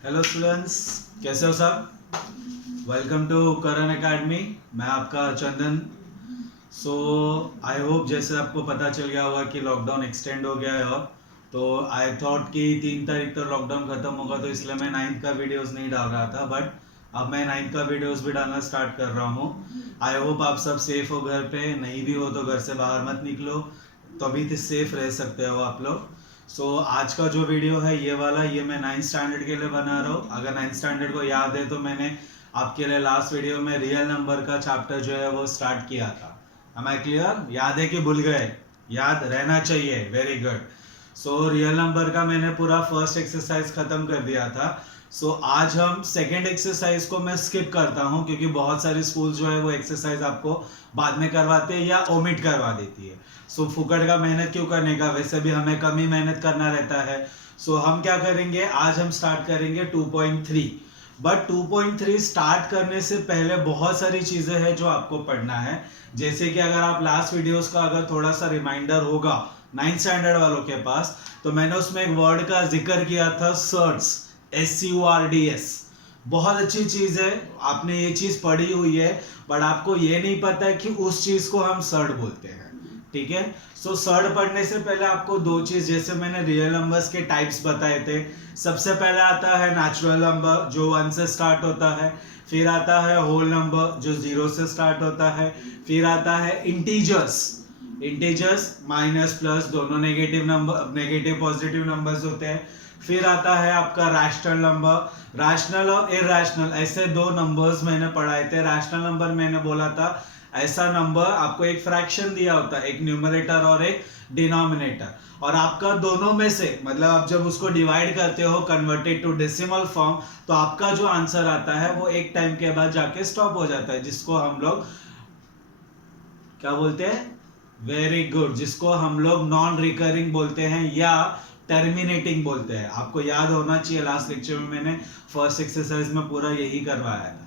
Hello students, कैसे हो सब। Welcome to Karan academy. मैं आपका चंदन। सो आई होप जैसे आपको पता चल गया होगा कि लॉकडाउन एक्सटेंड हो गया है। और तो आई थॉट कि 3 तारीख तक लॉकडाउन खत्म होगा, तो इसलिए मैं 9th का वीडियोस नहीं डाल रहा था, बट अब मैं 9th का वीडियोस भी डालना स्टार्ट कर रहा हूँ। आई होप आप सब सेफ हो घर पे। नहीं भी हो तो घर से बाहर मत निकलो, तो अभी तो सेफ रह सकते हो आप लोग। आज का जो वीडियो है ये वाला, ये मैं 9th स्टैंडर्ड के लिए बना रहा हूँ। अगर 9th स्टैंडर्ड को याद है तो मैंने आपके लिए लास्ट वीडियो में रियल नंबर का चैप्टर जो है वो स्टार्ट किया था। Am I clear? याद है कि भूल गए? याद रहना चाहिए। Very good. रियल नंबर का मैंने पूरा फर्स्ट एक्सरसाइज खत्म कर दिया था। आज हम सेकेंड एक्सरसाइज को मैं स्किप करता हूँ, क्योंकि बहुत सारे स्कूल जो है वो एक्सरसाइज आपको बाद में करवाते हैं या ओमिट करवा देती है। फुकट का मेहनत क्यों करने का, वैसे भी हमें कम ही मेहनत करना रहता है। हम क्या करेंगे, आज हम स्टार्ट करेंगे 2.3। बट 2.3 स्टार्ट करने से पहले बहुत सारी चीजें हैं जो आपको पढ़ना है। जैसे कि अगर आप लास्ट वीडियोस का अगर थोड़ा सा रिमाइंडर होगा 9th स्टैंडर्ड वालों के पास, तो मैंने उसमें एक वर्ड का जिक्र किया था, सर्ट्स। SURDS। बहुत अच्छी चीज है, आपने ये चीज पढ़ी हुई है, बट आपको ये नहीं पता है कि उस चीज को हम सर्ट बोलते हैं। ठीक है। सर्ट पढ़ने से पहले आपको दो चीज, जैसे मैंने रियल नंबर्स के टाइप्स बताए थे। सबसे पहले आता है नेचुरल नंबर जो 1 से स्टार्ट होता है। फिर आता है होल नंबर जो 0 से स्टार्ट होता है। फिर आता है इंटीजर्स। इंटीजर्स माइनस प्लस दोनों negative number, negative positive numbers होते हैं। फिर आता है आपका रैशनल नंबर। रैशनल और इरैशनल ऐसे दो नंबर्स मैंने पढ़ाए थे। रैशनल नंबर मैंने बोला था ऐसा नंबर आपको एक फ्रैक्शन दिया होता है, एक न्यूमरेटर और एक डिनोमिनेटर, और आपका दोनों में से मतलब आप जब उसको डिवाइड करते हो कन्वर्टेड टू डेसिमल फॉर्म, तो आपका जो आंसर आता है वो एक टाइम के बाद जाके स्टॉप हो जाता है, जिसको हम लोग क्या बोलते हैं? वेरी गुड, जिसको हम लोग नॉन रिकरिंग बोलते हैं या टर्मिनेटिंग बोलते हैं। आपको याद होना चाहिए, लास्ट लेक्चर में मैंने फर्स्ट एक्सरसाइज में पूरा यही करवाया था।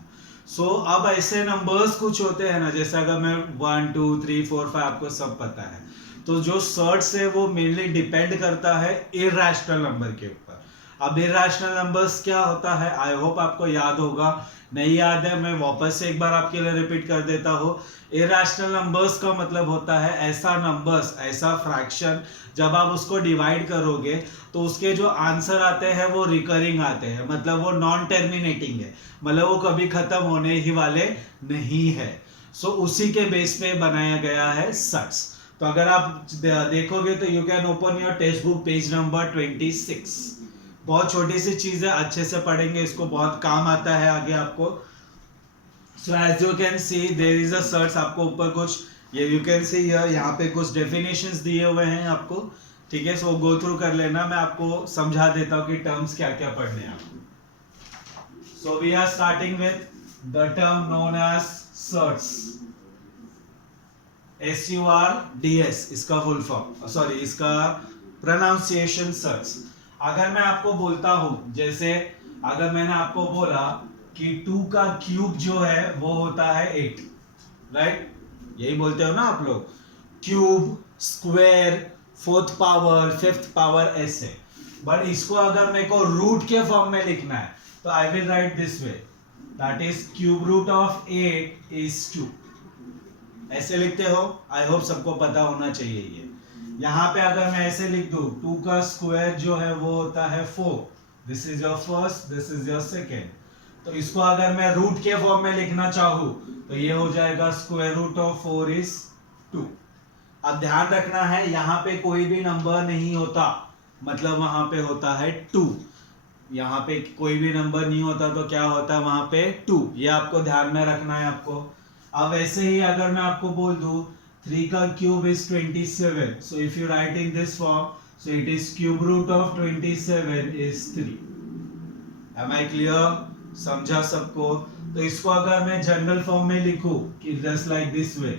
अब ऐसे नंबर्स कुछ होते हैं ना, जैसे अगर मैं 1 2 3 4 5 आपको सब पता है, तो जो सर्ट्स है वो मेनली डिपेंड करता है इरैशनल नंबर के ऊपर। अब इरैशनल नंबर्स क्या होता है, आई होप आपको याद होगा। नहीं याद है, मैं वापस से एक बार आपके लिए रिपीट कर देता हूँ। इरैशनल नंबर्स का मतलब होता है ऐसा नंबर्स, ऐसा फ्रैक्शन जब आप उसको डिवाइड करोगे तो उसके जो आंसर आते हैं वो रिकरिंग आते हैं, मतलब वो नॉन टर्मिनेटिंग है, मतलब वो कभी खत्म होने ही वाले नहीं है। उसी के बेस पे बनाया गया है सर्ट्स। तो अगर आप देखोगे तो you can open your text book page number 26। बहुत छोटी सी चीज है, अच्छे से पढ़ेंगे इसको, बहुत काम आता है आगे आपको। As you can see there is a search, आपको ऊपर कुछ ये यू कैन सी यहाँ पे कुछ डेफिनेशंस दिए हुए हैं आपको। ठीक है, गो थ्रू कर लेना, मैं आपको समझा देता हूँ कि टर्म्स क्या क्या पढ़ने हैं आपको। We are starting with the term known as surds. SURDS इसका फुल फॉर्म, सॉरी इसका प्रोनाउंसिएशन सर्ट्स। अगर मैं आपको बोलता हूं, जैसे अगर मैंने आपको बोला कि 2 का क्यूब जो है वो होता है 8, राइट? यही बोलते हो ना आप लोग, cube, square, 4th power, 5th power, ऐसे। बट इसको अगर मेरे को रूट के फॉर्म में लिखना है तो I will write this way, that is cube root of 8 is 2। ऐसे लिखते हो, आई होप सबको पता होना चाहिए ये। यहाँ पे अगर मैं ऐसे लिख दूं, 2 का स्क्वायर जो है वो होता है 4, this is your first, this is your second. तो इसको अगर मैं रूट के फॉर्म में लिखना चाहूं तो ये हो जाएगा स्क्वायर रूट ऑफ 4 इज 2। अब ध्यान रखना है, यहाँ पे कोई भी नंबर नहीं होता, मतलब वहां पे होता है 2। यहाँ पे कोई भी नंबर नहीं होता तो क्या होता है वहां पे 2, ये आपको ध्यान में रखना है आपको। अब ऐसे ही अगर मैं आपको बोल दूं 3 का cube is 27, so if you write in this form, so it is cube root of 27 is 3। Am I clear? समझा सबको? तो इसको अगर मैं जनरल फॉर्म में लिखूं कि जस्ट लाइक दिस वे,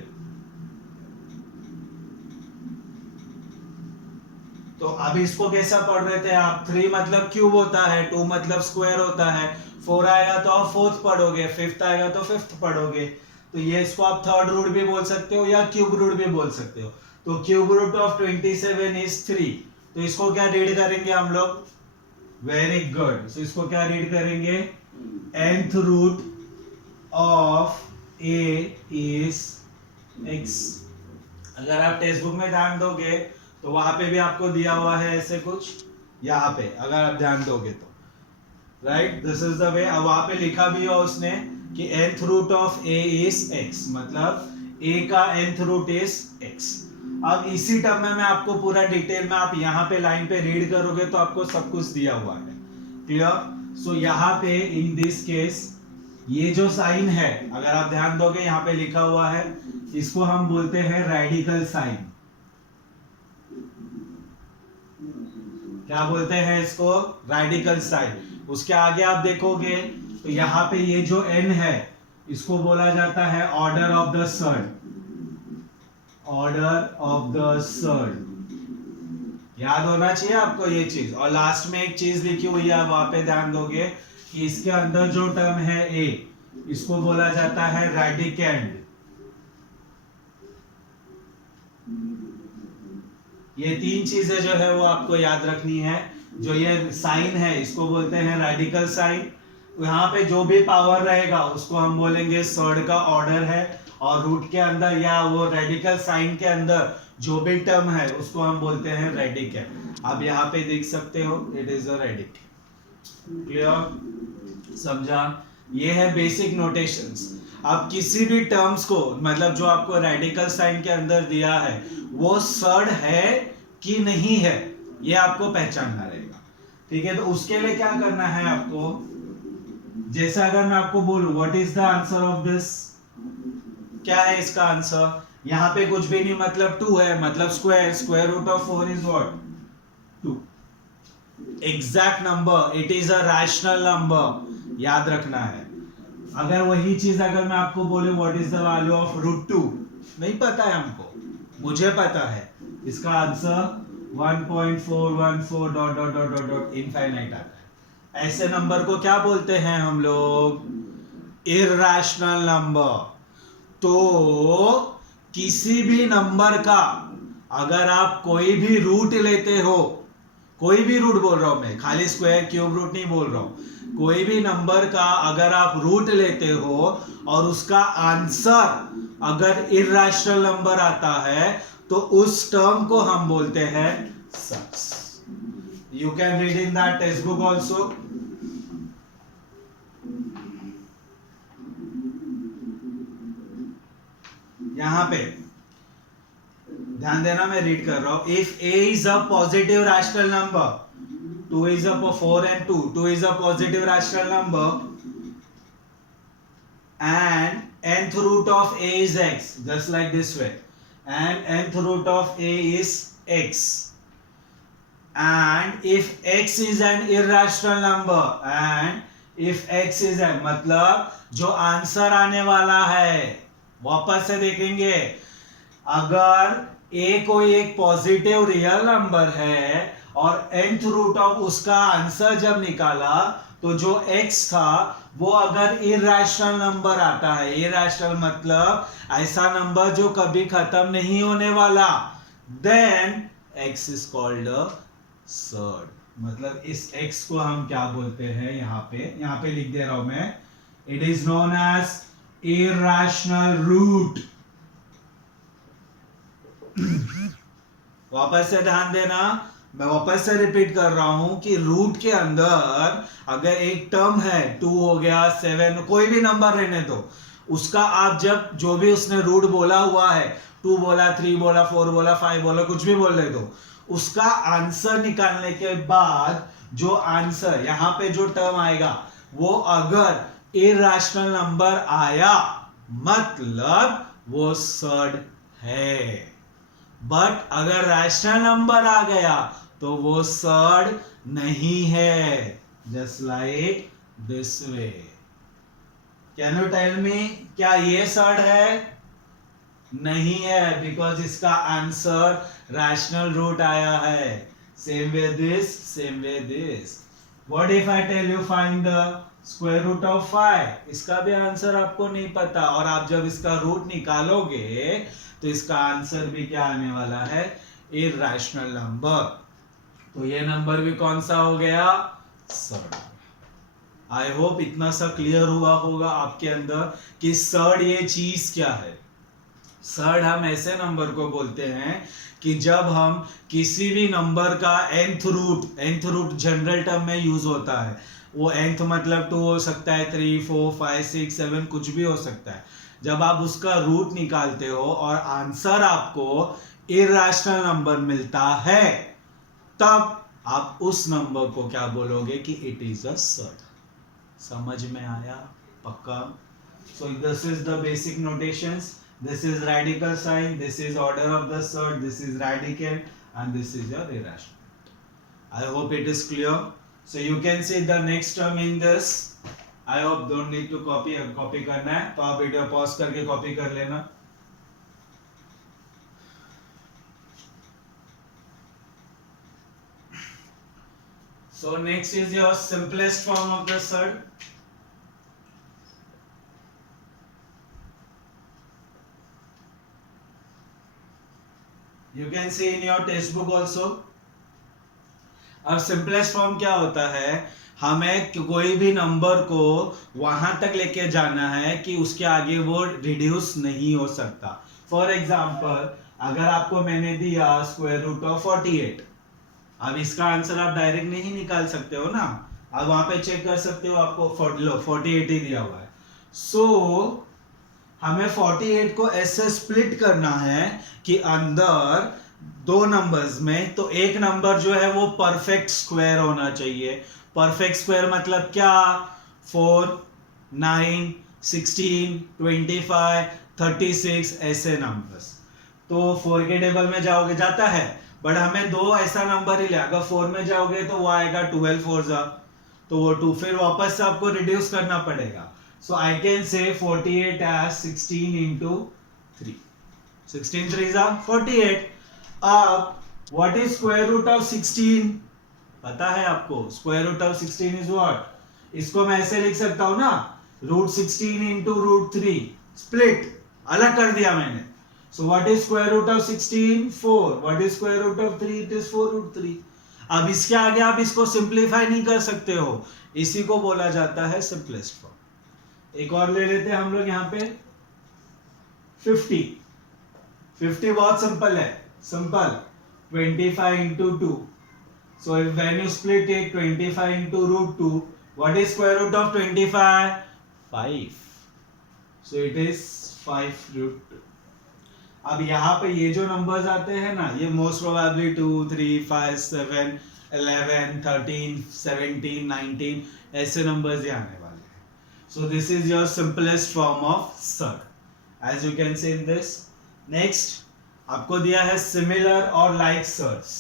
तो अब इसको कैसा पढ़ रहे थे आप? 3 मतलब क्यूब होता है, 2 मतलब स्क्वायर होता है, 4 आएगा तो आप 4th पढ़ोगे, 5th आएगा तो 5th पढ़ोगे। तो ये इसको आप थर्ड रूट भी बोल सकते हो या क्यूब रूट भी बोल सकते हो। तो क्यूब रूट ऑफ 27 इज 3, तो इसको क्या रीड करेंगे हम लोग? Very good. सो इसको क्या रीड करेंगे? nth root of a is x। अगर आप टेक्स्ट बुक में ध्यान दोगे तो वहां पे भी आपको दिया हुआ है ऐसे कुछ, यहाँ पे अगर आप ध्यान दोगे तो, right, this is the way. अब वहां पे लिखा भी है उसने कि nth root of a is x, मतलब a का nth रूट is x। अब इसी टर्म में मैं आपको पूरा डिटेल में, आप यहाँ पे लाइन पे रीड करोगे तो आपको सब कुछ दिया हुआ है, क्लियर। सो यहाँ पे इन दिस केस ये जो साइन है, अगर आप ध्यान दोगे यहाँ पे लिखा हुआ है, इसको हम बोलते हैं रेडिकल साइन। क्या बोलते हैं इसको? Radical sign. उसके आगे आप देखोगे तो यहाँ पे ये जो n है इसको बोला जाता है order of the surd, order of the surd. याद होना चाहिए आपको ये चीज। और लास्ट में एक चीज लिखी हुई है, वहां पे ध्यान दोगे कि इसके अंदर जो टर्म है a, इसको बोला जाता है रेडिकेंड। ये तीन चीजें जो है वो आपको याद रखनी है। जो ये साइन है इसको बोलते हैं रेडिकल साइन। यहाँ पे जो भी पावर रहेगा उसको हम बोलेंगे सर्ड का ऑर्डर है, और रूट के अंदर या वो रेडिकल साइन के अंदर जो भी टर्म है उसको हम बोलते हैं रेडिकेंड। आप यहाँ पे देख सकते हो, it is a radicand. Clear? समझा? ये है बेसिक नोटेशंस। अब किसी भी टर्म्स को, मतलब जो आपको रेडिकल साइन के अंदर दिया है वो सर्ड है कि नहीं है, ये आपको पहचानना रहेगा, ठीक है। तो उसके लिए क्या करना है आपको? जैसे अगर मैं आपको बोलूं what is the answer of this, क्या है इसका आंसर? यहाँ पे कुछ भी नहीं, मतलब 2 है, मतलब square root of 4 is what? 2। Exact number, it is a rational number, याद रखना है। अगर वही चीज अगर मैं आपको बोले what is the value of root 2, नहीं पता है हमको, मुझे पता है, इसका answer 1.414 dot dot dot dot dot infinite आता है। ऐसे नंबर को क्या बोलते हैं हम लोग? Irrational number. तो किसी भी नंबर का अगर आप कोई भी रूट लेते हो, कोई भी रूट बोल रहा हूं मैं, खाली स्क्वायर क्यूब रूट नहीं बोल रहा हूं, कोई भी नंबर का अगर आप रूट लेते हो और उसका आंसर अगर इरैशनल नंबर आता है तो उस टर्म को हम बोलते हैं सक्स। You can read in that textbook also. यहां पे ध्यान देना, मैं रीड कर रहा हूं। If a is a positive rational number, 2 is a 4 and 2 is a positive rational number, and nth root of a is x, just like this way, and nth root of a is x, and if x is an irrational number, and if x is an, मतलब जो answer आने वाला है, वापस से देखेंगे, अगर a कोई एक पॉजिटिव रियल नंबर है और nth रूट ऑफ उसका आंसर जब निकाला तो जो x था वो अगर इरैशनल नंबर आता है, इरैशनल मतलब ऐसा नंबर जो कभी खत्म नहीं होने वाला, then x is called a surd. मतलब इस x को हम क्या बोलते हैं? यहाँ पे लिख दे रहा हूं मैं, it is known as irrational root. वापस से ध्यान देना, मैं वापस से रिपीट कर रहा हूं कि रूट के अंदर अगर एक टर्म है, 2 हो गया, 7, कोई भी नंबर रहने दो, उसका आप जब जो भी उसने रूट बोला हुआ है, 2 बोला, 3 बोला, 4 बोला, 5 बोला, कुछ भी बोलने दो, उसका आंसर निकालने के बाद जो आंसर यहाँ पे जो टर्म आएगा वो अगर इरैशनल नंबर आया मतलब वो सर्ड है, बट अगर रैशनल नंबर आ गया तो वो सर्ड नहीं है। Just like this way. Can you tell me, क्या ये सर्ड है? नहीं है, बिकॉज इसका आंसर रैशनल रूट आया है। Same way this, same way this. What if I tell you find the square root of 5? इसका भी आंसर आपको नहीं पता, और आप जब इसका रूट निकालोगे तो इसका आंसर भी क्या आने वाला है? Irrational number. तो ये नंबर भी कौन सा हो गया? सर्ड। आई होप इतना सा क्लियर हुआ होगा आपके अंदर कि सर्ड ये चीज क्या है। सर्ड हम ऐसे नंबर को बोलते हैं कि जब हम किसी भी नंबर का nth रूट जनरल टर्म में यूज होता है, वो nth मतलब 2 हो सकता है, 3, 4, 5, 6, 7 कुछ भी हो सकता है। जब आप उसका रूट निकालते हो और आंसर आपको इरैशनल नंबर मिलता है, तब आप उस नंबर को क्या बोलोगे कि इट इज अ सर्ड। समझ में आया? पक्का? So this is the basic notations. This is radical sign, this is order of the surd, this is radicand, and this is your irrational. I hope it is clear. So you can see the next term in this. I hope don't need to copy. अब copy करना है तो आप video pause करके copy कर लेना. So next is your simplest form of the surd. You can see in your textbook also. अब simplest form क्या होता है, हमें कोई भी नंबर को वहां तक लेके जाना है कि उसके आगे वो रिड्यूस नहीं हो सकता। फॉर एग्जाम्पल अगर आपको मैंने दिया स्क्वायर रूट ऑफ 48, अब इसका आंसर आप डायरेक्ट नहीं निकाल सकते हो ना, आप वहां पे चेक कर सकते हो, आपको 48 ही दिया हुआ है। सो हमें 48 को ऐसे स्प्लिट करना है कि अंदर दो नंबर्स में, तो एक नंबर जो है वो परफेक्ट स्क्वायर होना चाहिए। परफेक्ट स्क्वायर मतलब क्या? 4, 9, 16, 25, 36 ऐसे नंबर्स। तो 4 के टेबल में जाओगे, जाता है, बट हमें दो ऐसा नंबर ही ले। अगर 4 में जाओगे तो वो आएगा 12 4 जा, तो वो 2 फिर वापस से आपको रिड्यूस करना पड़ेगा। So I can say 48 as 16 into 3. 16 3s are 48. अब what is square root of 16? पता है आपको square root of 16 is what? इसको मैं ऐसे लिख सकता हूं ना, root 16 into root 3. Split, अलग कर दिया मैंने। So what is square root of 16? 4. What is square root of 3? It is 4 root 3. अब इसके आगे आप इसको सिंप्लीफाई नहीं कर सकते हो, इसी को बोला जाता है सिंपलेस्ट फॉर्म। एक और ले लेते हैं हम लोग यहाँ पे 50 बहुत सिंपल है, simple 25 into 2. So if when you split it 25 into root 2, what is square root of 25? 5. So it is 5 root 2. अब यहाँ पे ये जो नंबर्स आते हैं ना, ये मोस्ट प्रोबेबली 2, 3, 5, 7, 11, 13, 17, 19 ऐसे नंबर्स ही आने वाले हैं। So this is your simplest form of surd, as you can see in this. Next, आपको दिया है similar और like surds.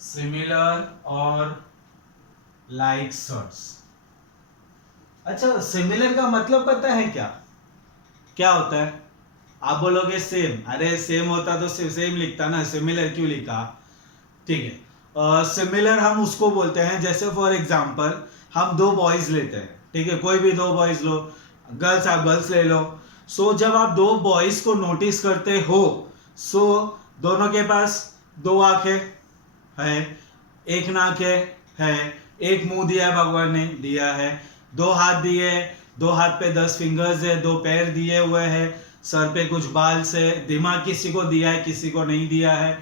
Similar और like surds. अच्छा, similar का मतलब पता है क्या? क्या होता है? आप बोलोगे सेम, अरे सेम होता तो सेम लिखता ना, सिमिलर क्यों लिखा? ठीक है, सिमिलर हम उसको बोलते हैं, जैसे फॉर एग्जांपल हम दो बॉयज लेते हैं, ठीक है, कोई भी दो बॉयज लो, गर्ल्स आप गर्ल्स ले लो। सो जब आप दो बॉयज को नोटिस करते हो, सो दोनों के पास दो आंखें है, एक नाक है, एक मुंह दिया है भगवान ने, दिया है, दो हाथ दिए, दो हाथ पे 10 फिंगर्स है, दो पैर दिए हुए हैं, सर पे कुछ बाल से, दिमाग किसी को दिया है किसी को नहीं दिया है।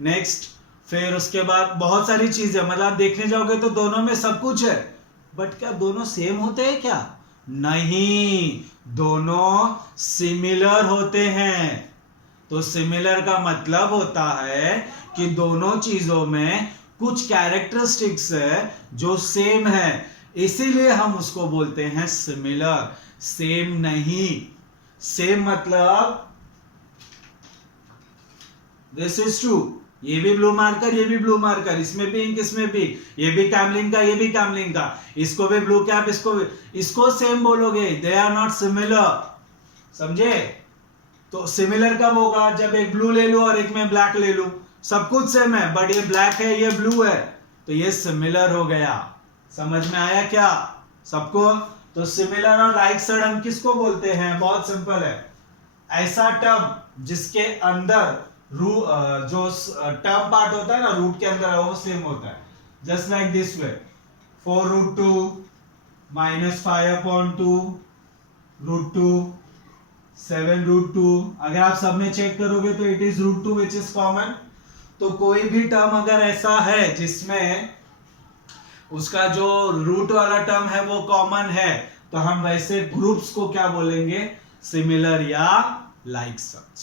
नेक्स्ट, फिर उसके बाद बहुत सारी चीजें, मतलब आप देखने जाओगे तो दोनों में सब कुछ है, बट क्या दोनों सेम होते हैं क्या? नहीं, दोनों सिमिलर होते हैं। तो सिमिलर का मतलब होता है कि दोनों चीजों में कुछ कैरेक्टरिस्टिक्स है जो सेम है, इसीलिए हम उसको बोलते हैं सिमिलर। सेम नहीं, सेम मतलब दिस इज ट्रू, ये भी ब्लू मार्कर, ये भी ब्लू मार्कर, इसमें भी इंक, इसमें भी, ये भी कैमलिन का, ये भी कैमलिन का, इसको भी ब्लू कैप, इसको सेम बोलोगे, दे आर नॉट सिमिलर। समझे? तो सिमिलर कब होगा? जब एक ब्लू ले लो और एक में ब्लैक ले लो, सब कुछ सेम है बट ये ब्लैक है ये ब्लू है, तो ये सिमिलर हो गया। समझ में आया क्या सबको? तो सिमिलर और लाइक सर्ड हम किसको बोलते हैं? बहुत सिंपल है, ऐसा टर्म जिसके अंदर जो टर्म पार्ट होता है ना रूट के अंदर वो सेम होता है, just like this way 4√2 minus 5/2 √2 7√2। अगर आप सब में चेक करोगे तो it is √2 which is common. तो कोई भी टर्म अगर ऐसा है जिसमें उसका जो रूट वाला टर्म है वो कॉमन है, तो हम वैसे ग्रुप्स को क्या बोलेंगे, सिमिलर या लाइक सच।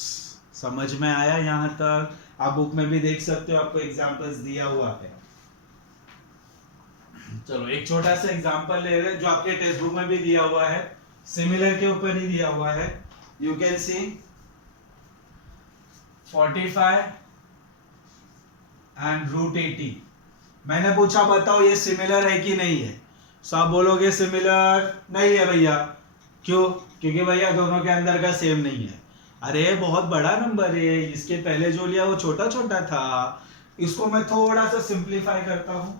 समझ में आया यहां तक? आप बुक में भी देख सकते हो, आपको एग्जांपल्स दिया हुआ है। चलो एक छोटा सा एग्जांपल ले रहे हैं जो आपके टेक्स्ट बुक में भी दिया हुआ है, सिमिलर के ऊपर ही दिया हुआ है। You can C 45 and √80। मैंने पूछा बताओ ये सिमिलर है कि नहीं है, सो आप बोलोगे सिमिलर नहीं है भैया। क्यों? क्योंकि भैया दोनों के अंदर का सेम नहीं है। अरे बहुत बड़ा नंबर है, इसके पहले जो लिया वो छोटा छोटा था। इसको मैं थोड़ा सा सिंप्लीफाई करता हूं।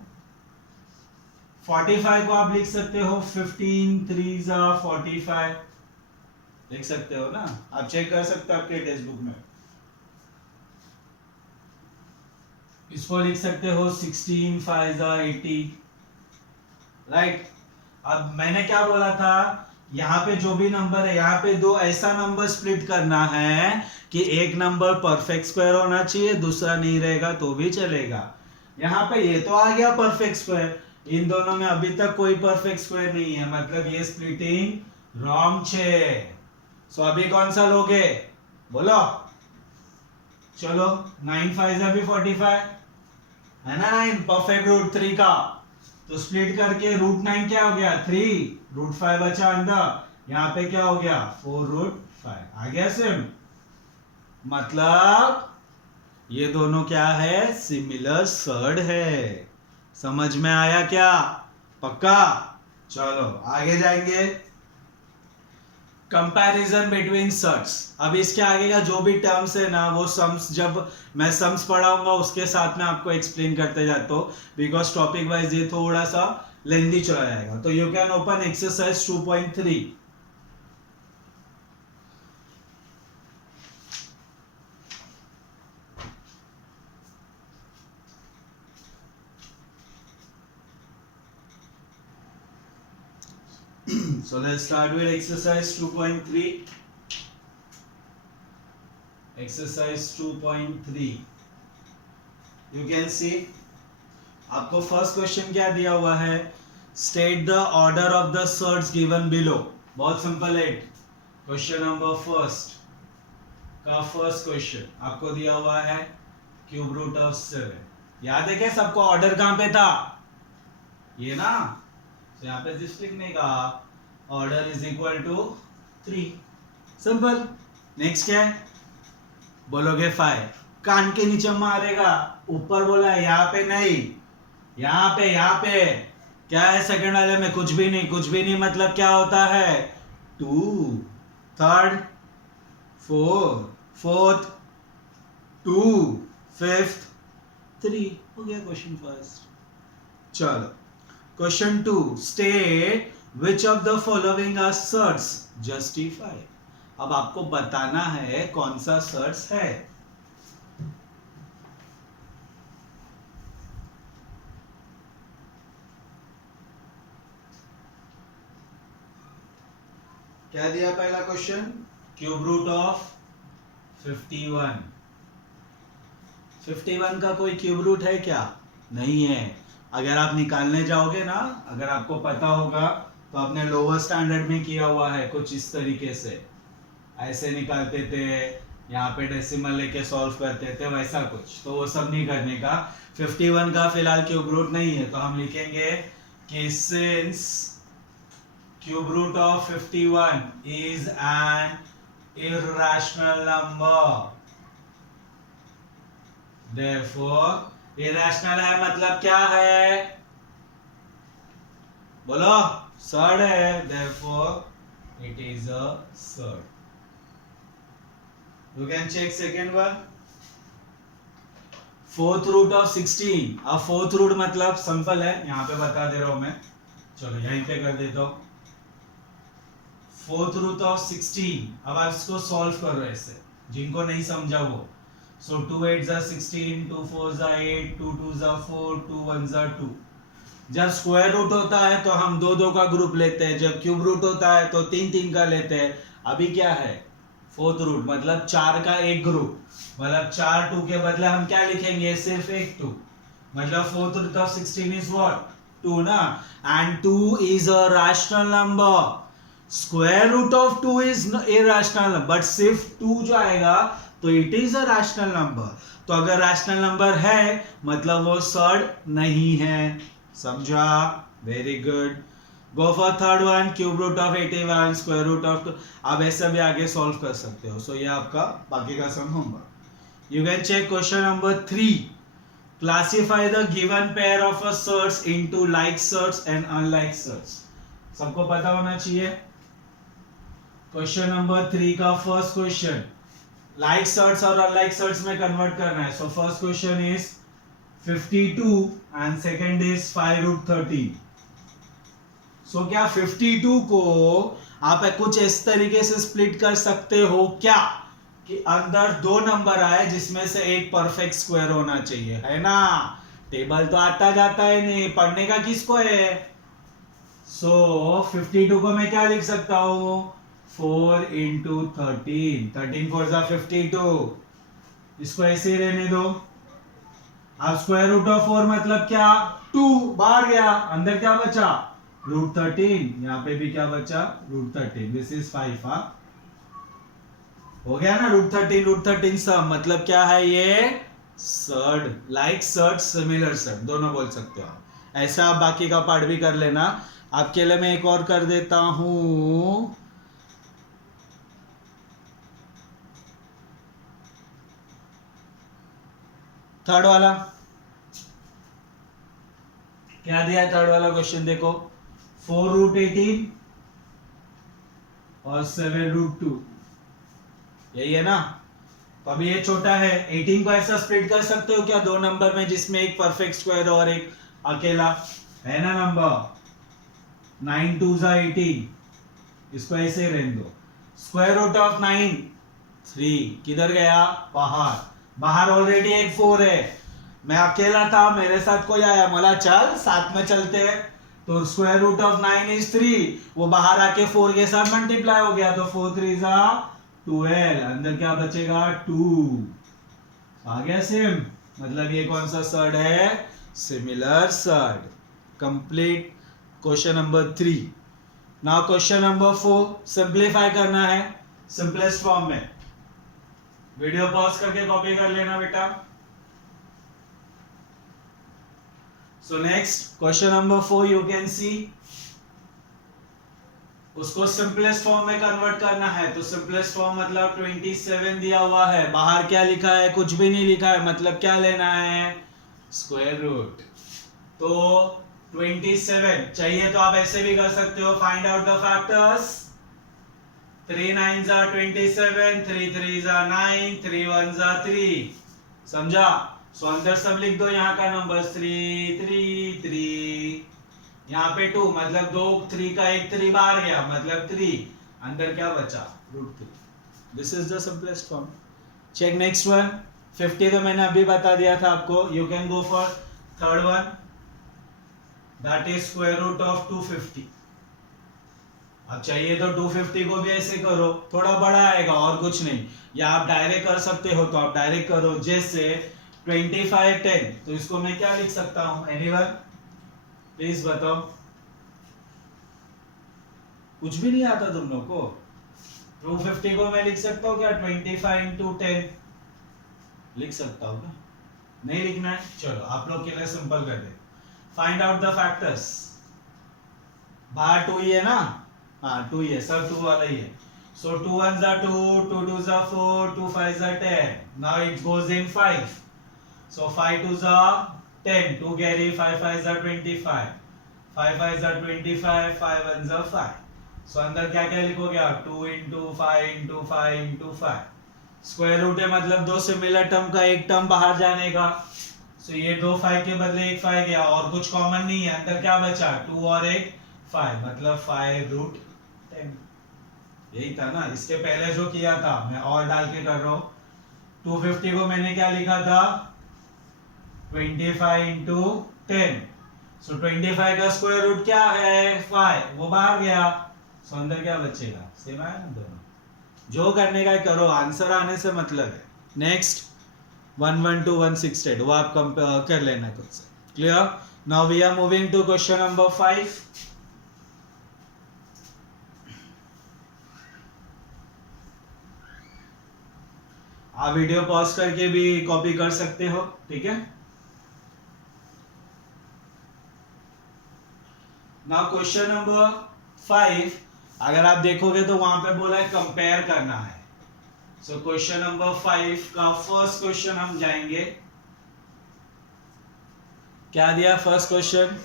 45 को आप लिख सकते हो 15 3 45, लिख सकते हो ना, आप चेक कर सकते हो आपके टेक्स्ट बुक में। इसको लिख सकते हो 16 5 80, राइट। अब मैंने क्या बोला था, यहाँ पे जो भी नंबर है यहाँ पे दो ऐसा नंबर स्प्लिट करना है कि एक नंबर परफेक्ट स्क्वायर होना चाहिए, दूसरा नहीं रहेगा तो भी चलेगा। यहाँ पे ये तो आ गया परफेक्ट स्क्वायर, इन दोनों में अभी तक कोई परफेक्ट स्क्वायर नहीं है, मतलब ये स्प्लिटिंग रॉन्ग है। सो अभी कौन सा लोगे बोलो? चलो 9 5 भी 45 है ना, 9 परफेक्ट रूट 3 का, तो स्प्लिट करके √9 क्या हो गया 3, √5 बचा अंदर, यहाँ पे क्या हो गया 4√5 आ गया सेम। मतलब ये दोनों क्या है, सिमिलर सर्ड है। समझ में आया क्या? पक्का? चलो आगे जाएंगे, कंपैरिजन बिटवीन सर्ड्स। अब इसके आगे का जो भी टर्म्स है ना वो सम्स, जब मैं सम्स पढ़ाऊंगा उसके साथ में आपको एक्सप्लेन करते जाता हूं, बिकॉज टॉपिक वाइज ये थोड़ा सा लेंथी चला जाएगा। तो you can open exercise 2.3। So let's start with exercise 2.3. Exercise 2.3. You can see आपको फर्स्ट क्वेश्चन क्या दिया हुआ है, state the order of the surds given below. बहुत सिंपल है। क्वेश्चन नंबर फर्स्ट का फर्स्ट क्वेश्चन आपको दिया हुआ है क्यूब रूट ऑफ 7। याद है क्या सबको ऑर्डर कहां पे था, ये ना, तो यहाँ पे जिस लिखने का order is equal to 3, simple. Next क्या है बोलोगे 5, कान के नीचे मारेगा, ऊपर बोला है यहाँ पे नहीं, यहाँ पे क्या है सेकंड वाले में, कुछ भी नहीं, कुछ भी नहीं मतलब क्या होता है 2, थर्ड 4, फोर्थ 2, फिफ्थ 3, हो गया क्वेश्चन फर्स्ट। चलो question 2, state which of the following are surds, justify. अब आपको बताना है कौन सा सर्ड्स है। क्या दिया पहला क्वेश्चन, क्यूब रूट ऑफ 51। 51 का कोई क्यूब रूट है क्या? नहीं है। अगर आप निकालने जाओगे ना, अगर आपको पता होगा तो आपने लोअर स्टैंडर्ड में किया हुआ है कुछ इस तरीके से, ऐसे निकालते थे, यहाँ पे डेसिमल लेके सॉल्व करते थे, वैसा कुछ। तो वो सब नहीं करने का। 51 का फिलहाल क्यूब रूट नहीं है, तो हम लिखेंगे कि since cube root of 51 is an irrational number, therefore irrational है मतलब क्या है बोलो, सर्ड है, therefore it is a surd. You can check second one, fourth root of 16। अब फोर्थ रूट मतलब सिंपल है, यहां पे बता दे रहा हूं मैं, चलो यहीं पे कर देता हूं। फोर्थ रूट ऑफ 16, अब आप इसको सॉल्व करो ऐसे, जिनको नहीं समझा वो, So 2 8s are 16, 2 4s are 8, 2 2s are 4, 2 1s are 2. जब स्क्वायर रूट होता है तो हम दो दो का ग्रुप लेते हैं, जब क्यूब रूट होता है तो तीन तीन का लेते हैं. अभी क्या है फोर्थ रूट, मतलब चार का एक ग्रुप, मतलब 4 2 के बदले हम क्या लिखेंगे, सिर्फ एक 2. मतलब fourth root of 16 is what, 2 ना. And 2 is a rational number. Square root of 2 is irrational, but सिर्फ 2 जो आएगा तो it is a rational number. तो अगर रैशनल नंबर है मतलब वो सर्ड नहीं है. समझा? Very good. Go for third one. Cube root of 81, square root of 2. आप ऐसा भी आगे सॉल्व कर सकते हो. सो ये आपका बाकी का सम होगा. You can check question number 3. Classify the given pair of a surds into like surds and unlike surds. सबको पता होना चाहिए. क्वेश्चन नंबर 3 का फर्स्ट क्वेश्चन लाइक सर्ट्स और अनलाइक सर्ट्स में कन्वर्ट करना है. So first question is 52 and second is 5 root 13. So क्या 52 को आप कुछ इस तरीके से स्प्लिट कर सकते हो क्या कि अंदर दो नंबर आए जिसमें से एक परफेक्ट स्क्वायर होना चाहिए, है ना. टेबल तो आता जाता है नहीं, पढ़ने का किसको है. सो 52 को मैं क्या लिख सकता हूं, 4 into 13. 13 4 जा 52. इसको ऐसे ही रहने दो. अब स्क्वायर रूट ऑफ 4 मतलब क्या, 2 बाहर गया, अंदर क्या बचा, रूट 13. यहाँ पे भी क्या बचा, रूट 13. This is 5. हाँ हो गया ना. रूट 13 सम मतलब क्या है ये, surd. Like surd, similar surd, दोनों बोल सकते हो आप. ऐसा आप बाकी का पार्ट भी कर लेना. आपके लिए मैं एक और कर देता हूं. थर्ड वाला क्या दिया है, थर्ड वाला क्वेश्चन देखो. 4 रूट 18 और 7 रूट 2, यही है ना. तो अभी ये छोटा है. 18 को ऐसा स्प्लिट कर सकते हो क्या दो नंबर में जिसमें एक परफेक्ट स्क्वायर और एक अकेला, है ना नंबर. 9 2 जा 18. इसको ऐसे ही रहने दो. Square root of 9 3. किधर गया, बाहर. बाहर ऑलरेडी एक 4 है. मैं अकेला था, मेरे साथ कोई आया, मला चल साथ में चलते हैं. तो स्क्वायर रूट ऑफ 9 इज 3. वो बाहर आके 4 के साथ मल्टीप्लाई हो गया तो 4 3 जा 12. अंदर क्या बचेगा, 2. आ गया सेम. मतलब ये कौन सा सर्ड है, similar surd. Complete question number 3. Now question number 4 simplify करना है सिंपलेस्ट फॉर्म में. वीडियो पॉज करके कॉपी कर लेना बेटा. So next question number 4 you can सी. उसको सिंपलेस्ट फॉर्म में कन्वर्ट करना है. तो सिंपलेस्ट फॉर्म मतलब 27 दिया हुआ है, बाहर क्या लिखा है, कुछ भी नहीं लिखा है, मतलब क्या लेना है, स्क्वायर रूट. तो 27 चाहिए तो आप ऐसे भी कर सकते हो. Find out the factors. 3 9s are 27, 3 3s are 9, 3 1s are 3. समझा. सो अंदर सब लिख दो. यहाँ का नंबर 3 3 3. यहाँ पे 2 मतलब 2 3 का एक 3 बाहर गया मतलब 3. अंदर क्या बचा, root 3. This is the simplest form. Check next one. 50 तो मैंने अभी बता दिया था आपको. You can go for third one. That is square root of 250. अब चाहिए तो 250 को भी ऐसे करो, थोड़ा बड़ा आएगा और कुछ नहीं. या आप डायरेक्ट कर सकते हो तो आप डायरेक्ट करो. जैसे 25 10. तो इसको मैं क्या लिख सकता हूं, एनीवन प्लीज बताओ. कुछ भी नहीं आता तुम लोग को. 250 को मैं लिख सकता हूं क्या 25 into 10 लिख सकता हूं क्या, नहीं लिखना है. चलो आप लोग के लिए सिंपल कर दे. Find out the factors. बाहर 2 ही है ना, हाँ 2 ही है, सब 2 वाला ही है. सो 2 1s are 2, 2 2s are 4, 2 5s are 10. Now it goes in 5. So 5 2s are 10, 2 carry, 5 5s are 25, 5 5s are 25, 5 1s are 5. So अंदर क्या क्या लिखोगे आप, 2 into 5 into 5 into 5. Square root है मतलब दो सिमिलर टर्म का एक टर्म बाहर जाने का. सो ये 2 5 के बदले एक 5 गया और कुछ कॉमन नहीं है. अंदर क्या बचा, 2 और एक 5 मतलब 5 रूट 10. यही था ना. इसके पहले जो किया था मैं और डाल के कर रहा हूं. 250 को मैंने क्या लिखा था 25 इंटू 10, सो 25 का स्क्वायर रूट क्या है 5, वो बाहर गया, सो अंदर क्या बचेगा, सेम आया ना दोनों। जो करने का करो, आंसर आने से मतलब है। नेक्स्ट 112 168 वो आप कर लेना खुद से। Clear? Now we are moving to question number 5। आप वीडियो पॉज करके भी कॉपी कर सकते हो, ठीक है। नाउ क्वेश्चन नंबर 5, अगर आप देखोगे तो वहां पे बोला है कंपेयर करना है। सो क्वेश्चन नंबर 5 का फर्स्ट क्वेश्चन हम जाएंगे। क्या दिया फर्स्ट क्वेश्चन,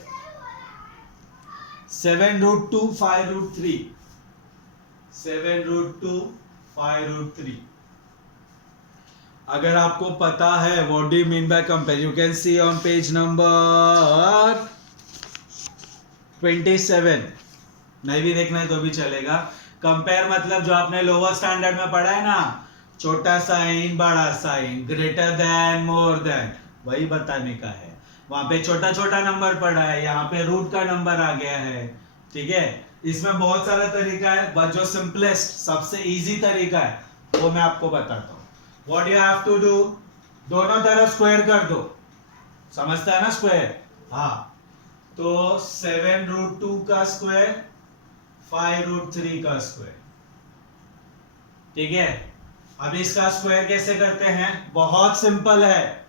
7√2 5√3, 7√2 5√3। अगर आपको पता है what do you mean by compare, you can C on page number 27, नहीं भी देखना है तो भी चलेगा। कंपेयर मतलब जो आपने लोअर स्टैंडर्ड में पढ़ा है ना, छोटा साइन बड़ा sign, greater than more than, वही बताने का है। वहां पे छोटा छोटा नंबर पढ़ा है, यहाँ पे रूट का नंबर आ गया है, ठीक है। इसमें बहुत सारा तरीका है, बट जो सिंपलेस्ट सबसे इजी तरीका है वो मैं आपको बताता हूँ। What you have to do, दोनों तरफ स्क्वायर कर दो, समझता है ना स्क्वायर, हाँ। तो 7√2 का स्क्वायर 5√3 का स्क्वायर, ठीक है। अब इसका स्क्वायर कैसे करते हैं, बहुत सिंपल है।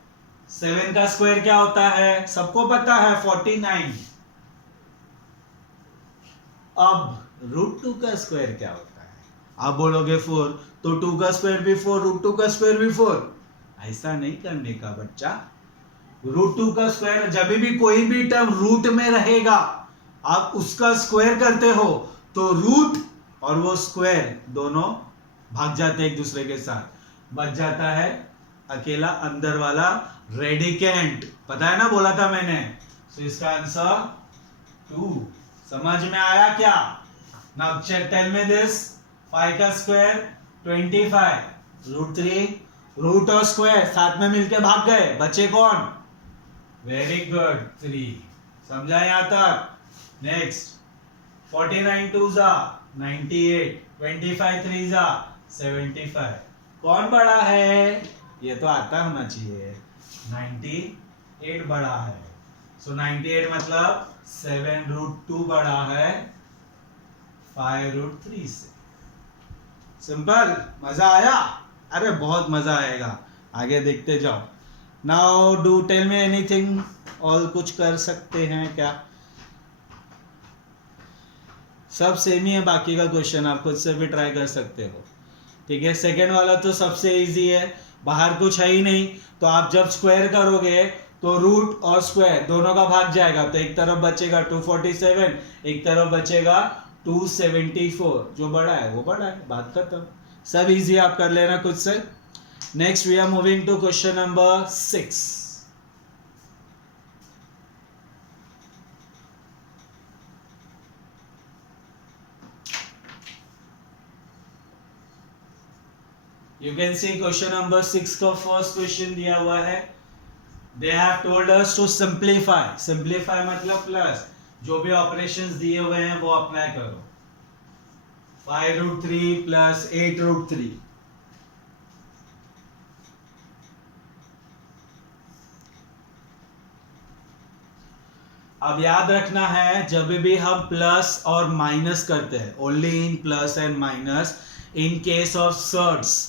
7 का स्क्वायर क्या होता है, सबको पता है 49। अब √2 का स्क्वायर क्या होता है, आप बोलोगे 4, तो 2 का स्क्वायर भी 4, √2 का स्क्वायर भी 4। ऐसा नहीं करने का बच्चा, √2 का स्क्वायर जब भी कोई भी टर्म रूट में रहेगा आप उसका स्क्वायर करते हो तो रूट और वो स्क्वायर दोनों भाग जाते हैं एक दूसरे के साथ, बच जाता है अकेला अंदर वाला रेडिकेंट। पता है ना, बोला था मैंने। तो इसका आंसर 2। समझ में आया क्या? नाउ टेल मी दिस, 5 का स्क्वायर 25, √3 रूट और स्क्वायर साथ में मिलके भाग गए, बचे कौन? Very good 3। समझा यहां तक? नेक्स्ट 49 2 जा 98, 25 3 जा 75। कौन बड़ा है? ये तो आता होना चाहिए, 98 बड़ा है। सो 98 मतलब 7√2 बड़ा है 5√3 से। सिंपल, मजा आया? अरे बहुत मजा आएगा, आगे देखते जाओ। Now do tell me anything, और कुछ कर सकते हैं क्या? सब सेम ही है, बाकी का क्वेश्चन आप खुद से भी ट्राई कर सकते हो, ठीक है। सेकंड वाला तो सबसे इजी है, बाहर कुछ है ही नहीं, तो आप जब स्क्वायर करोगे तो रूट और स्क्वायर दोनों का भाग जाएगा, तो एक तरफ बचेगा 247, एक तरफ बचेगा 274। जो बड़ा है वो बड़ा है, बात खत्म। सब इजी आप कर लेना खुद से। Next we are moving to question number 6। You can see question number 6 का फर्स्ट क्वेश्चन दिया हुआ है। They have told us to simplify. Simplify मतलब प्लस, जो भी ऑपरेशंस दिए हुए हैं वो अप्लाई करो। 5√3 प्लस 8√3। अब याद रखना है, जब भी हम प्लस और माइनस करते हैं, only in plus and minus, in case of surds,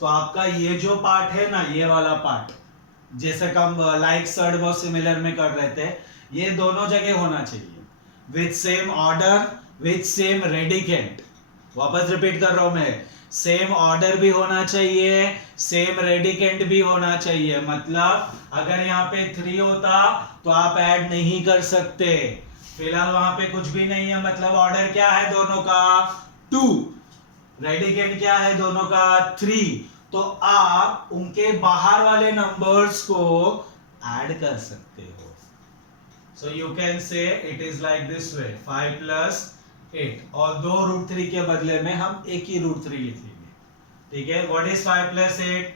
तो आपका ये जो पार्ट है ना, ये वाला पार्ट, जैसे हम लाइक सर्ड और सिमिलर में कर रहे थे, ये दोनों जगह होना चाहिए with same order, with same radicand. वापस रिपीट कर रहा हूं मैं, सेम ऑर्डर भी होना चाहिए, सेम रेडिकेंट भी होना चाहिए। मतलब अगर यहाँ पे 3 होता तो आप ऐड नहीं कर सकते, फिलहाल वहां पे कुछ भी नहीं है, मतलब ऑर्डर क्या है दोनों का 2, रेडिकेंट क्या है दोनों का 3, तो आप उनके बाहर वाले नंबर्स को ऐड कर सकते हो। So you can say it is like this way, 5 plus 8, और 2√3 के बदले में हम एक ही √3 लिखेंगे, ठीक है। What is 5 plus 8?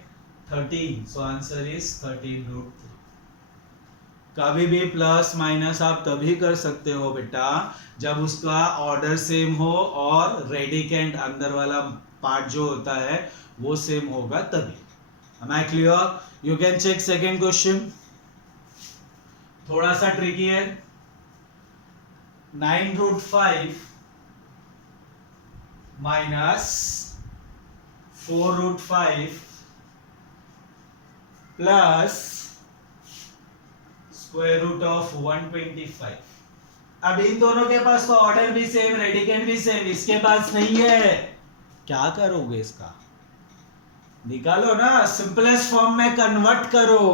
13, so answer is 13 root 3. कभी भी प्लस माइनस आप तभी कर सकते हो बेटा जब उसका ऑर्डर सेम हो और रेडिकेंट अंदर वाला पार्ट जो होता है वो सेम होगा तभी. Am I clear? You can check second question. थोड़ा सा ट्रिकी है. 9 root 5 minus 4 root 5 plus square root of 125. अब इन दोनों के पास तो ऑर्डर भी सेम रेडिकेंट भी सेम, इसके पास नहीं है. क्या करोगे इसका? निकालो ना, सिंपलेस्ट फॉर्म में कन्वर्ट करो.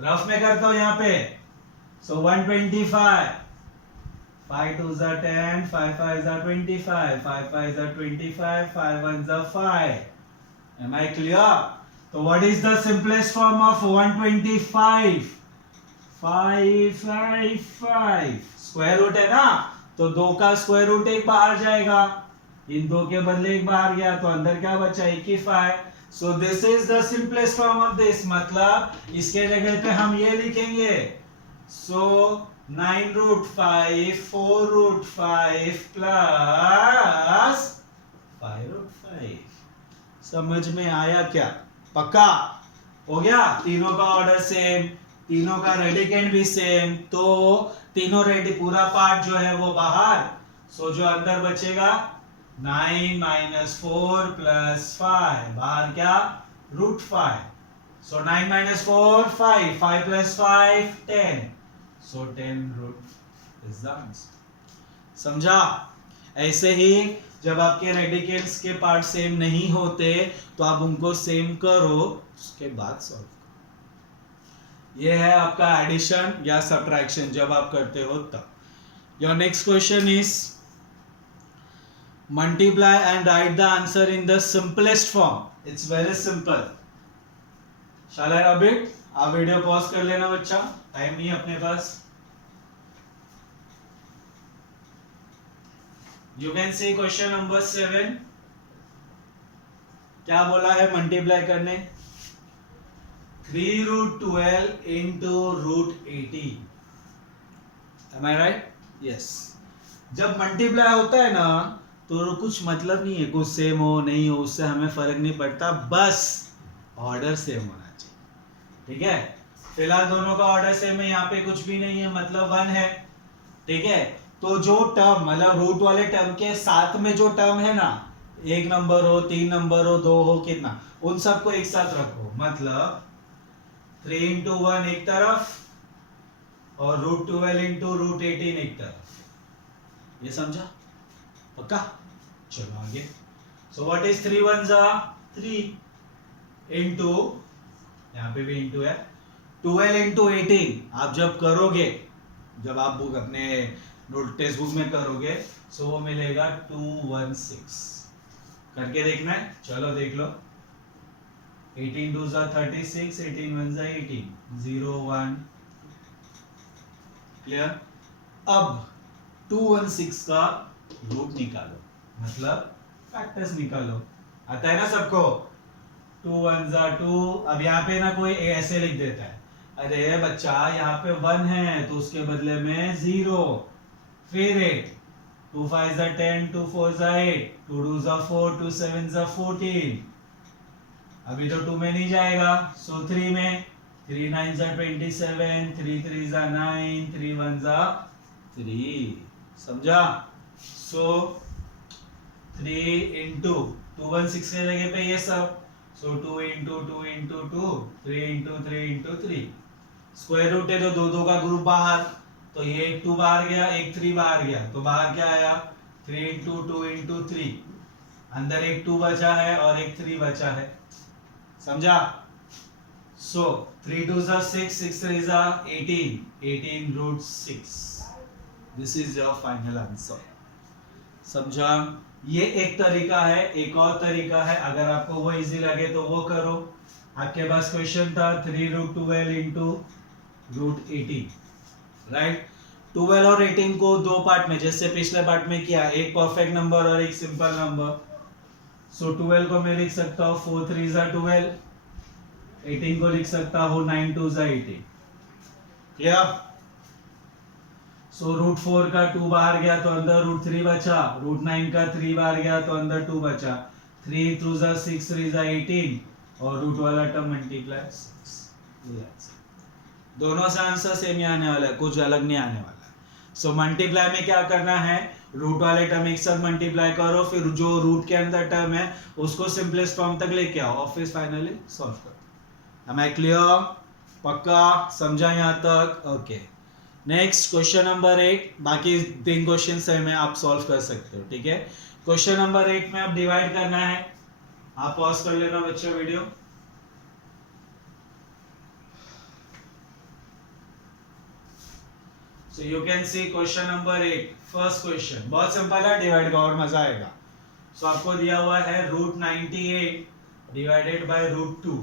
रफ में करता हूं यहां पे. सो 125, 5 2s are 10, 5 5s are 25, 5 5s are 25, 5 1s are 5. Am I clear? So what is the simplest form of 125? 5 5 5. Square root है ना, तो 2 का स्क्वायर रूट एक बाहर जाएगा. इन 2 के बदले एक बाहर गया तो अंदर क्या बचा? 25. सो this is the simplest form of this. मतलब इसके जगह पे हम ये लिखेंगे. सो 9 root 5, 4 root 5 प्लस 5 root 5. समझ में आया क्या? पक्का हो गया? तीनों का ऑर्डर सेम, तीनों का रेडिकेंट भी सेम, तो तीनों रेडी पूरा पार्ट जो है वो बाहर. सो जो अंदर बचेगा 9 minus 4 plus 5. बाहर क्या? root 5. So 9 minus 4 5. 5 plus 5 10. So 10 root is the answer. समझा? ऐसे ही जब आपके रेडिकेंट्स के पार्ट सेम नहीं होते तो आप उनको सेम करो, उसके बाद सॉल्व करो. ये है आपका एडिशन या सब्ट्रैक्शन जब आप करते हो तब. Your next question is multiply and write the answer in the simplest form. It's very simple. Shall I rub it? आप वीडियो पॉज कर लेना बच्चा, टाइम नहीं है अपने पास. You can see question number 7. क्या बोला है मल्टीप्लाई करने? 3 root 12 into root 18. Am I right? Yes. जब मल्टीप्लाई होता है ना तो कुछ मतलब नहीं है, कुछ सेम हो नहीं हो उससे हमें फर्क नहीं पड़ता, बस ऑर्डर सेम होना चाहिए. ठीक है? फिलहाल दोनों का ऑर्डर सेम है, यहाँ पे कुछ भी नहीं है, मतलब 1 है. ठीक है? तो जो टर्म मतलब रूट वाले टर्म के साथ में जो टर्म है ना, 1 नंबर हो, 3 नंबर हो, 2 हो, कितना, उन सबको एक साथ रखो. मतलब 3 into 1 एक तरफ और root 12 into root 18 एक तरफ. ये समझा? पक्का? चलो आगे. So what is 3 ones are 3 into, यहाँ पे भी into है, 12 into 18. आप जब करोगे, जब आप बुक अपने नोट टेक्स्ट बुक में करोगे, सो वो मिलेगा 216. करके देखना है? चलो देख लो. 18 2s are 36, 18 1s are 18, 0 1. Clear? अब 216 का रूट निकालो, मतलब फैक्टर्स निकालो. आता है ना सबको? 2 1s are 2. अब यहाँ पे ना कोई ऐसे लिख देता है, अरे बच्चा यहाँ पे 1 है तो उसके बदले में 0, फिर 8, 2 5s are 10, 2 4s are 8, 2 2s are 4, 2 7s are 14. अभी तो 2 में नहीं जाएगा, सो 3 में. 3 9s are 27, 3 3s are 9, 3 1s are 3. समझा? सो 3 into 216 के जगह पे ये सब, सो 2 into 2 into 2, 3 into 3 into 3. Square root है तो 2 2 का ग्रुप बाहर, तो ये एक 2 बाहर गया, एक 3 बाहर गया, तो बाहर क्या आया? 3 into 2 into 3. अंदर एक 2 बचा है और एक 3 बचा है. समझा? सो 3 2s are 6, 6 3s are 18, 18 root 6. This is your final answer. समझा? ये एक तरीका है. एक और तरीका है, अगर आपको वो इजी लगे तो वो करो. आपके पास क्वेश्चन था 3 root 12 into root 18, राइट? 12 और 18 को दो पार्ट में, जैसे पिछले पार्ट में किया, एक परफेक्ट नंबर और एक सिंपल नंबर. सो 12 को मैं लिख सकता हूँ 4 3s are 12, 18 को लिख सकता हूँ 9 2 जा 18। क्लियर? सो रूट 4 का 2 बाहर गया तो अंदर रूट 3 बचा, रूट 9 का 3 बाहर गया तो अंदर 2 बचा, 3 2 जा 6 3 जा 18 और रूट वाला टर्म मल्टीप्लाई 6। दोनों से आंसर सेम ही आने वाला है, कुछ अलग नहीं आने वाला है। सो मल्टीप्लाई में क्या करना है, रूट वाले टर्म एक साथ मल्टीप्लाई करो, फिर जो रूट के अंदर टर्म है उसको सिंपलेस्ट फॉर्म तक लेके आओ और फिर फाइनली सॉल्व करो। Am I clear? पक्का समझा यहाँ तक? Okay, next question number 8। बाकी 3 क्वेश्चन है में आप सॉल्व कर सकते हो, ठीक है। क्वेश्चन नंबर 8 में अब डिवाइड करना है, आप पॉज कर लेना बच्चों video. So you can see question number 8, first question बहुत सिंपल है, डिवाइड का और मजा आएगा। So आपको दिया हुआ है रूट 98 डिवाइडेड बाय रूट 2।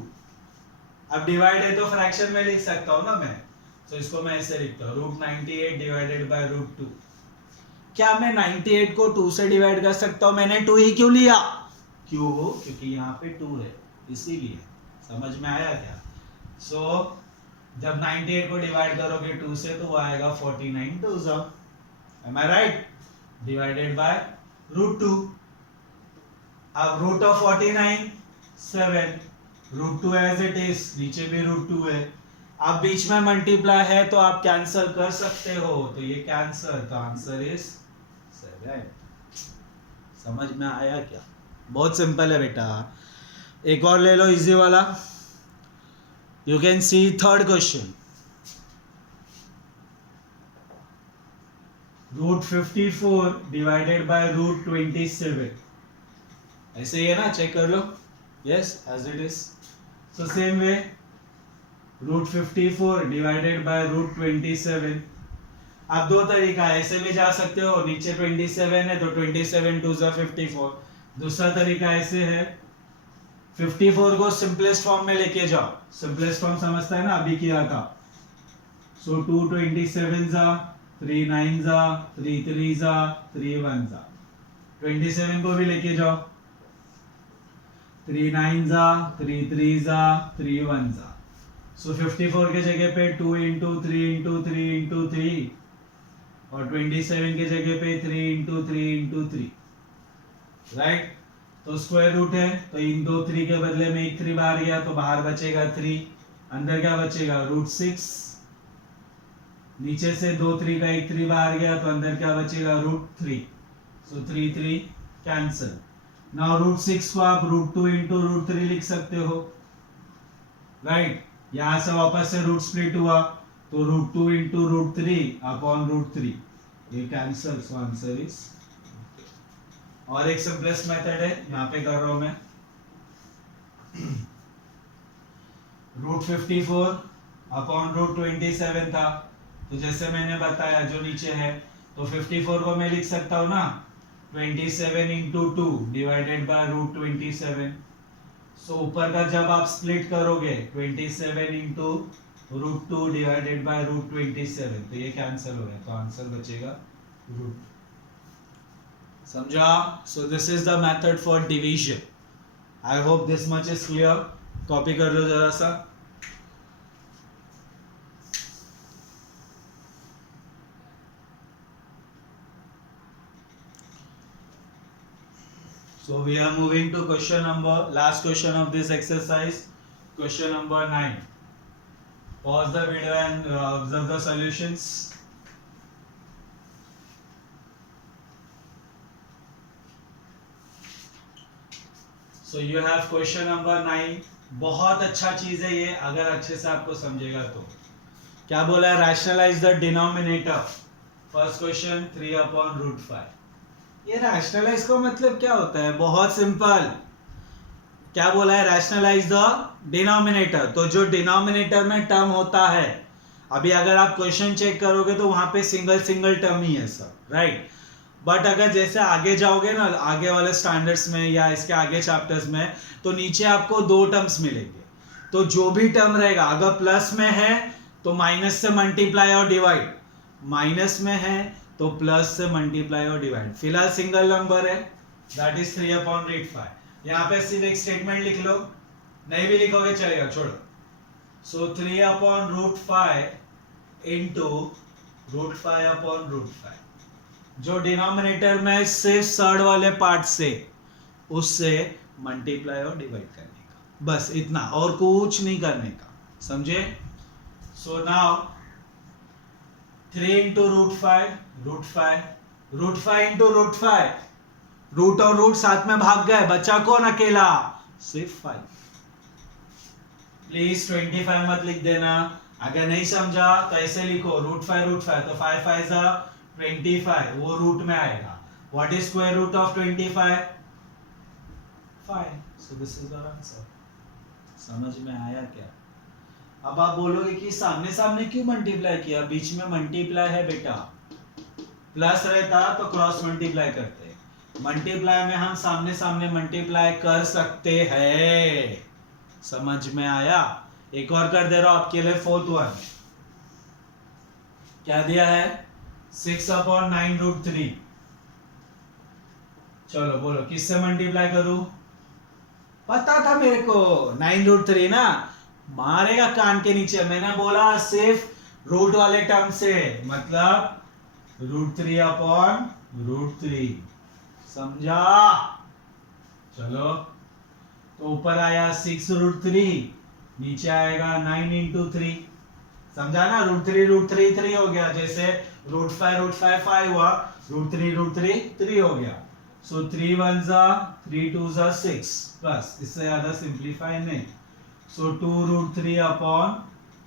अब डिवाइड है तो फ्रैक्शन में लिख सकता हूँ ना मैं, तो इसको मैं ऐसे लिखता हूँ रूट 98 डिवाइडेड बाय रूट 2। क्या मैं 98 को 2 से डिवाइड कर सकता हूँ? मैंने 2 ही क्यों लिया? क्यों? क्योंकि यहाँ पे 2 है इसीलिए। समझ में आया क्या? सो जब 98 को डिवाइड करोगे 2 से तो वो आएगा 49 2 जा, am I right? Divided by root 2। अब root of 49 7, root 2 as it is, नीचे भी रूट 2 है। अब बीच में मल्टीप्लाई है तो आप कैंसिल कर सकते हो, तो ये कैंसिल, तो आंसर इज 7। समझ में आया क्या? बहुत सिंपल है बेटा। एक और ले लो इजी वाला। You can see third question. Root 54 divided by root 27. ऐसे ही है ना, चेक कर लो। Yes, as it is. So same way, root 54 divided by root 27. अब दो तरीका है, ऐसे भी जा सकते हो, नीचे 27 है तो 27 2 जा 54। दूसरा तरीका ऐसे है, 54 को सिंपलेस्ट फॉर्म में लेके जाओ। सिंपलेस्ट फॉर्म समझता है ना, अभी किया था। सो 2 27 जा, 3 9 जा, 3 3 जा, 3 1 जा। 27 को भी लेके जाओ, 3 9 जा, 3 3 जा, 3 1 जा। सो 54 के जगह पे 2 इंटू 3 इंटू 3 इंटू 3 और 27 के जगह पे 3 इंटू 3 इंटू 3, राइट? तो स्क्वायर रूट है तो इन दो 3 के बदले में एक 3 बाहर गया तो बाहर बचेगा 3, अंदर क्या बचेगा रूट 6। नीचे से 2 3 का एक 3 बाहर गया तो अंदर क्या बचेगा रूट 3। सो 3 3 कैंसिल। नाउ रूट 6 को आप रूट 2 इंटू रूट 3 लिख सकते हो, राइट? यहां से वापस से रूट स्प्लिट हुआ तो root 2 into root 3 upon root 3, ये कैंसिल। So answer is. और एक सिंपलेस्ट मेथड है, यहाँ पे कर रहा हूं मैं। रूट 54 अपॉन रूट 27 था, तो जैसे मैंने बताया जो नीचे है, तो 54 को मैं लिख सकता हूँ ना 27 into 2 divided by root 27। So ऊपर का जब आप स्प्लिट करोगे 27 into root 2 divided by root 27, तो ये कैंसिल हो गया, तो आंसर बचेगा रूट। समझा? सो this is the method for division. I hope this much is clear. Copy कर लो जरा सा। So we are moving to question number, last question of this exercise, question number 9. Pause the video and observe the solutions. So you have question number 9. बहुत अच्छा चीज है ये, अगर अच्छे से आपको समझेगा तो। क्या बोला है? Rationalise the denominator. First question 3 upon root 5। ये रैशनलाइज का मतलब क्या होता है? बहुत सिंपल। क्या बोला है? Rationalise the denominator. तो जो डिनोमिनेटर में टर्म होता है, अभी अगर आप क्वेश्चन चेक करोगे तो वहां पे सिंगल सिंगल टर्म ही है सब, राइट? बट अगर जैसे आगे जाओगे ना, आगे वाले स्टैंडर्ड्स में या इसके आगे चैप्टर्स में, तो नीचे आपको 2 टर्म्स मिलेंगे। तो जो भी टर्म रहेगा, अगर प्लस में है तो माइनस से मल्टीप्लाई और डिवाइड, माइनस में है तो प्लस से मल्टीप्लाई और डिवाइड। फिलहाल सिंगल नंबर है, दैट इज 3 अपॉन रूट 5। यहाँ पे सिर्फ एक स्टेटमेंट लिख लो, नहीं भी लिखोगे चलेगा, छोड़ो। So 3 upon root 5 into root 5 upon root 5. जो डिनोमिनेटर में सिर्फ सर्ड वाले पार्ट से उससे मल्टीप्लाई और डिवाइड करने का, बस इतना, और कुछ नहीं करने का, समझे? So now 3 into root 5 into root 5, root और रूट साथ में भाग गए, बचा कौन अकेला? सिर्फ 5। प्लीज 25 मत लिख देना, अगर नहीं समझा तो ऐसे लिखो रूट 5 तो 5 5 25, वो रूट में आएगा। What is square root of 25? 5। So this is our answer. समझ में आया क्या? अब आप बोलोगे कि सामने सामने क्यों मल्टीप्लाई किया? बीच में मल्टीप्लाई है बेटा, प्लस रहता तो क्रॉस मल्टीप्लाई करते, मल्टीप्लाई में हम सामने सामने मल्टीप्लाई कर सकते हैं। समझ में आया? एक और कर दे रहा हूं आपके लिए, 4th वन। क्या दिया है? 6 upon 9 रूट 3। चलो बोलो किससे मल्टीप्लाई करूं? पता था मेरे को 9 रूट 3 ना, मारेगा कान के नीचे। मैंने बोला सिर्फ रूट वाले टर्म से, मतलब रूट 3 अपॉन रूट 3। समझा? चलो तो ऊपर आया 6 रूट 3, नीचे आएगा 9 इंटू 3। समझा ना? रूट 3 3 हो गया, जैसे रूट 5 5 हुआ, रूट 3 3 हो गया। सो 3 1 3 2 6, प्लस इससे ज्यादा सिंप्लीफाई नहीं। सो 2 रूट 3 अपॉन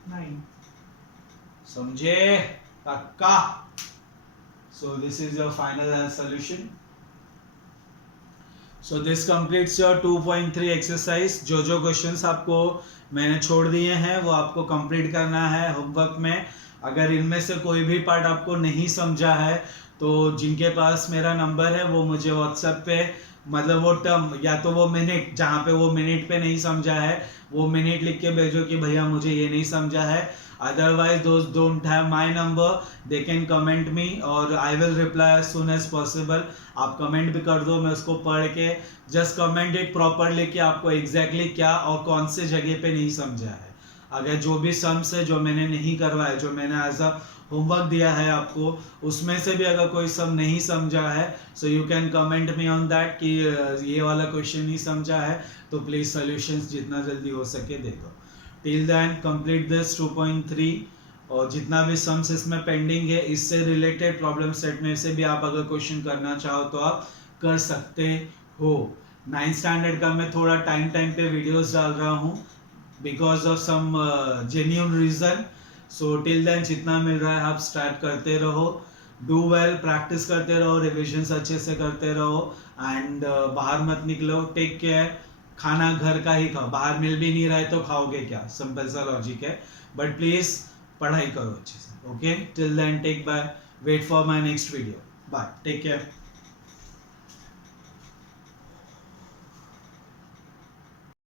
9। समझे? पक्का? सो this is your final solution. So this completes your 2.3 exercise. जो क्वेश्चंस आपको मैंने छोड़ दिए हैं वो आपको कंप्लीट करना है होमवर्क में। अगर इनमें से कोई भी पार्ट आपको नहीं समझा है तो जिनके पास मेरा नंबर है वो मुझे व्हाट्सएप पे, मतलब वो टर्म या तो वो मिनट, जहाँ पे वो मिनट पे नहीं समझा है वो मिनट लिख के भेजो कि भैया मुझे ये नहीं समझा है। Otherwise those don't have my number, they can comment me और I will reply as soon as possible। आप कमेंट भी कर दो, मैं उसको पढ़ के just comment it properly कि आपको exactly क्या और कौन से जगह पे नहीं समझा है। अगर जो भी सम्स है जो मैंने नहीं करवाया, जो मैंने एज अ होमवर्क दिया है आपको, उसमें से भी अगर कोई सम नहीं समझा है so you can comment me on that कि ये वाला क्वेश्चन नहीं समझा है, तो प्लीज सॉल्यूशंस जितना जल्दी हो सके दे दो। टिल देन कंप्लीट दिस 2.3 और जितना भी सम्स इसमें पेंडिंग है इससे रिलेटेड प्रॉब्लम सेट में से भी आप अगर क्वेश्चन करना चाहो तो आप कर सकते हो। 9th स्टैंडर्ड का मैं थोड़ा टाइम पे वीडियोस डाल रहा हूँ because of some genuine reason. So till then जितना मिल रहा है आप स्टार्ट करते रहो, डू वेल, प्रैक्टिस करते रहो, रिविजन्स अच्छे से करते रहो एंड बाहर मत निकलो, टेक केयर। खाना घर का ही खाओ, बाहर मिल भी नहीं रहा है तो खाओगे क्या, सिंपल सा लॉजिक है। बट प्लीज पढ़ाई करो अच्छे से। Okay, till then take bye, wait for my next video, bye, take care.